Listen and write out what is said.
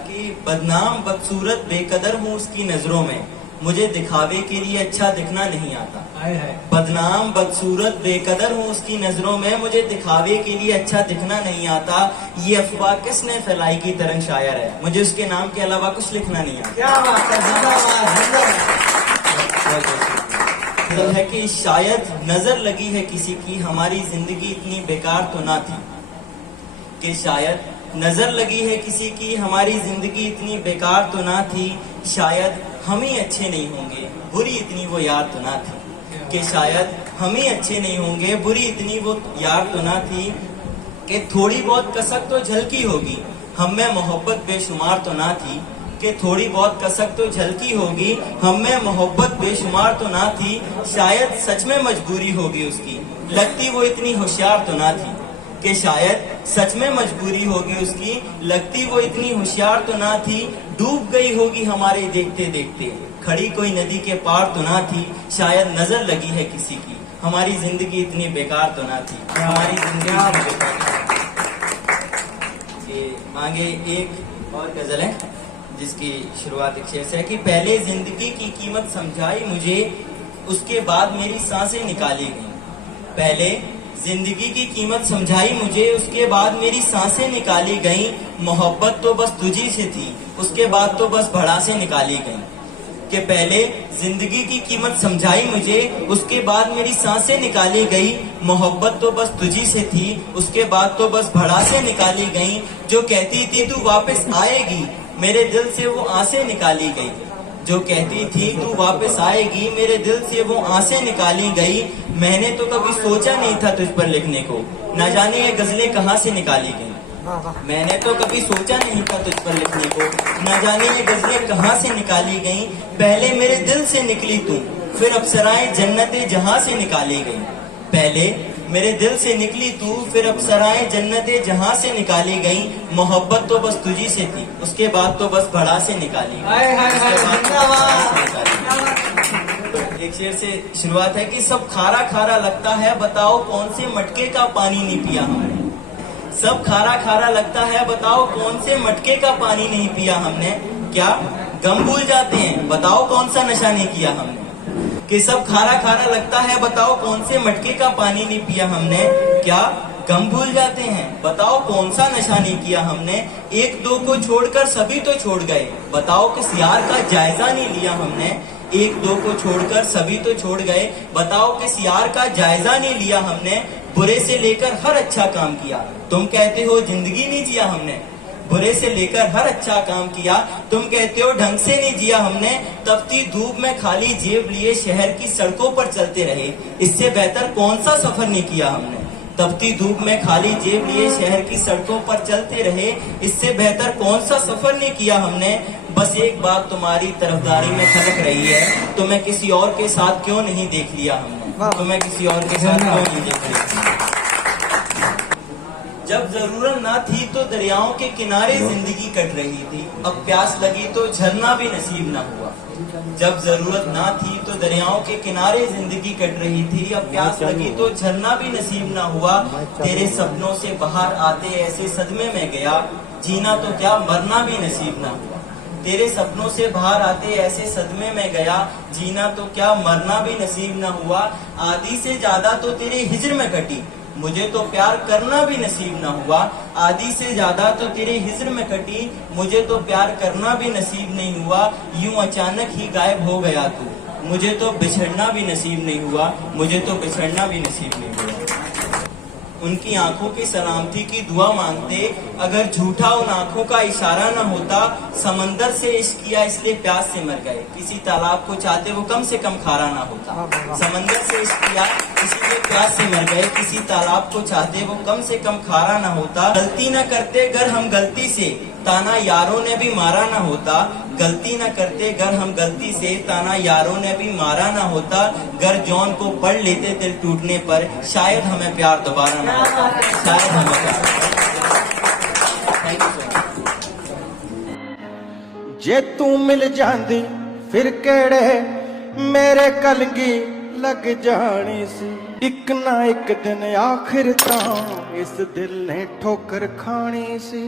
कि बदनाम बदसूरत बेकदर हूँ उसकी नजरों में, मुझे दिखावे के लिए अच्छा दिखना नहीं आता। बदनाम बदसूरत बेकदर हूँ उसकी नजरों में, मुझे दिखावे के लिए अच्छा दिखना नहीं आता। ये अफवाह किसने फैलाई की तरंग शायर है, मुझे उसके नाम के अलावा कुछ लिखना नहीं आता। क्या बात है, जिंदाबाद। मतलब है कि शायद नजर लगी है किसी की हमारी जिंदगी इतनी बेकार तो ना थी, कि शायद नजर लगी है किसी की हमारी जिंदगी इतनी बेकार तो ना थी। शायद हम ही अच्छे नहीं होंगे बुरी इतनी वो यार तो ना थी, कि शायद हम ही अच्छे नहीं होंगे बुरी इतनी वो यार तो ना थी। कि थोड़ी बहुत कसक तो झलकी होगी हम में मोहब्बत बेशुमार तो ना थी, कि थोड़ी बहुत कसक तो झलकी होगी हम में मोहब्बत बेशुमार तो ना थी। शायद सच में मजबूरी होगी उसकी लगती वो इतनी होशियार तो ना थी, कि शायद सच में मजबूरी होगी उसकी लगती वो इतनी होशियार तो ना थी। डूब गई होगी हमारे देखते देखते खड़ी कोई नदी के पार तो ना थी। शायद नजर लगी है किसी की हमारी जिंदगी इतनी बेकार तो ना थी, हमारी जिंदगी इतनी बेकार। ये आगे एक और गजल है जिसकी शुरुआत एक शेर से है कि पहले जिंदगी की कीमत समझाई मुझे उसके बाद मेरी सांसें निकाली गई। पहले जिंदगी की कीमत समझाई मुझे उसके बाद मेरी सांसें निकाली गई। मोहब्बत तो बस तुझी से थी उसके बाद तो बस भड़ासें निकाली गई। कि पहले जिंदगी की कीमत समझाई मुझे उसके बाद मेरी सांसें निकाली गई। मोहब्बत तो बस तुझी से थी उसके बाद तो बस भड़ासें निकाली गई। जो कहती थी तू वापस आएगी मेरे दिल से वो आसें निकाली गई। जो कहती थी तू वापस आएगी मेरे दिल से वो आसें निकाली गई। मैंने तो कभी सोचा नहीं था तुझ पर लिखने को, न जाने ये गजलें कहाँ से निकाली गई। मैंने तो कभी सोचा नहीं था तुझ पर लिखने को, न जाने ये गजलें कहाँ से निकाली गई। पहले मेरे दिल से निकली तू फिर अप्सराएं जन्नतें जहाँ से निकाली गई। पहले मेरे दिल से निकली तू फिर अप्सराएं जन्नतें जहाँ से निकाली गई। मोहब्बत तो बस तुझी से थी उसके बाद तो बस भड़ा से निकाली गई। एक शेर से शुरुआत है कि सब खारा खारा लगता है बताओ कौन से मटके का पानी नहीं पिया हमने। सब खारा खारा लगता है बताओ कौन से मटके का पानी नहीं पिया हमने। क्या गम भूल जाते हैं बताओ कौन सा नशा नहीं किया हमने। कि सब खारा खारा लगता है बताओ कौन से मटके का पानी नहीं पिया हमने। क्या गम भूल जाते हैं बताओ कौन सा नशा नहीं किया हमने। एक दो को छोड़कर सभी तो छोड़ गए बताओ किस यार का जायजा नहीं लिया हमने। एक दो को छोड़कर सभी तो छोड़ गए बताओ किस यार का जायजा नहीं लिया हमने। बुरे से लेकर हर अच्छा काम किया तुम कहते हो जिंदगी नहीं जिया हमने। बुरे से लेकर हर अच्छा काम किया तुम कहते हो ढंग से नहीं जिया हमने। तपती धूप में खाली जेब लिए शहर की सड़कों पर चलते रहे, इससे बेहतर कौन सा सफर नहीं किया हमने। तपती धूप में खाली जेब लिए शहर की सड़कों पर चलते रहे, इससे बेहतर कौन सा सफर नहीं किया हमने। बस एक बात तुम्हारी तरफदारी में खलक रही है, तुम्हें किसी और के साथ क्यों नहीं देख लिया हमने। तुम्हें किसी और के साथ क्यों नहीं देख लिया। जब जरूरत ना थी तो दरियाओं के किनारे जिंदगी कट रही थी, अब प्यास लगी तो झरना भी नसीब ना हुआ। जब जरूरत ना थी तो दरियाओं के किनारे जिंदगी कट रही थी, अब प्यास लगी तो झरना भी नसीब ना हुआ। तेरे सपनों से बाहर आते ऐसे सदमे में गया, जीना तो क्या मरना भी नसीब ना हुआ। तेरे सपनों से बाहर आते ऐसे सदमे में गया, जीना तो क्या मरना भी नसीब ना हुआ। आधी से ज्यादा तो तेरे हिज्र में कटी, मुझे तो प्यार करना भी नसीब ना हुआ। आधी से ज्यादा तो तेरे हिज्र में कटी, मुझे तो प्यार करना भी नसीब नहीं हुआ। यूं अचानक ही गायब हो गया तू, मुझे तो बिछड़ना भी नसीब नहीं हुआ। मुझे तो बिछड़ना भी नसीब नहीं हुआ। उनकी आंखों की सलामती की दुआ मांगते, अगर झूठा उन आंखों का इशारा न होता। समंदर से इश्क किया इसलिए प्यास से मर गए, किसी तालाब को चाहते वो कम से कम खारा ना होता। समंदर से इश्क किया इसलिए प्यास से मर गए, किसी तालाब को चाहते वो कम से कम खारा ना होता। गलती न करते अगर हम गलती से, ताना यारों ने भी मारा ना होता। गलती न करते अगर हम गलती से, ताना यारों ने भी मारा ना होता। गर जौन को पढ़ लेते दिल टूटने पर, शायद हमें प्यार दोबारा ना होता। शायद हमें प्यार। जे तू मिल जांदी फिर केड़े मेरे कलगी लग जानी सी। एक ना एक दिन आखिर तां इस दिल ने ठोकर खानी सी।